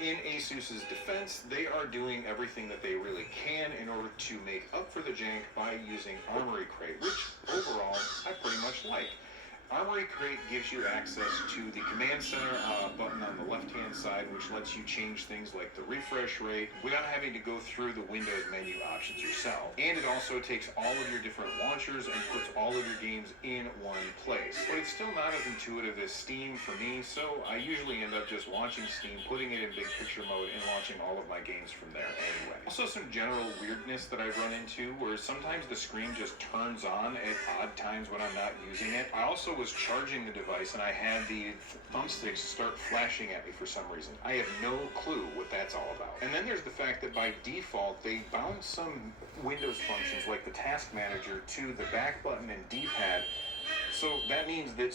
in ASUS's defense, they are doing everything that they really can in order to make up for the jank by using Armory Crate, which overall I pretty much like. Armory Crate gives you access to the command center button on the left-hand side, which lets you change things like the refresh rate without having to go through the Windows menu options yourself. And it also takes all of your different launchers and puts all of your games in one place. But it's still not as intuitive as Steam for me, so I usually end up just launching Steam, putting it in big picture mode, and launching all of my games from there anyway. Also, some general weirdness that I've run into, where sometimes the screen just turns on at odd times when I'm not using it. I also was charging the device and I had the thumbsticks start flashing at me for some reason. I have no clue what that's all about. And then there's the fact that by default they bound some Windows functions like the task manager to the back button and D-pad. So that means that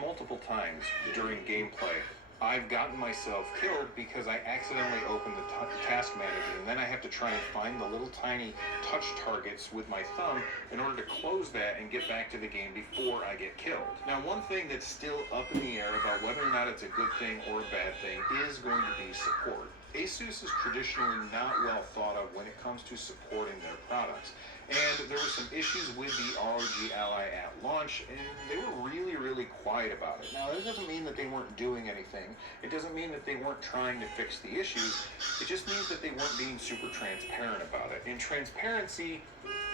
multiple times during gameplay I've gotten myself killed because I accidentally opened the task manager, and then I have to try and find the little tiny touch targets with my thumb in order to close that and get back to the game before I get killed. Now, one thing that's still up in the air about whether or not it's a good thing or a bad thing is going to be support. ASUS is traditionally not well thought of when it comes to supporting their products. And there were some issues with the ROG Ally at launch, and they were really quiet about it. Now, that doesn't mean that they weren't doing anything. It doesn't mean that they weren't trying to fix the issues. It just means that they weren't being super transparent about it. And transparency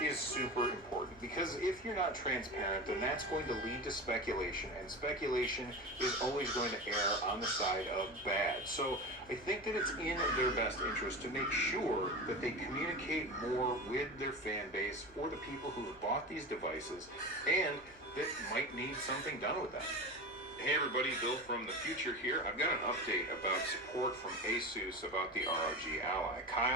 is super important, because if you're not transparent, then that's going to lead to speculation, and speculation is always going to err on the side of bad. So I think that it's in their best interest to make sure that they communicate more with their fan base or the people who have bought these devices and that might need something done with them. Hey everybody, Bill from the future here. I've got an update about support from ASUS about the ROG Ally. Kyle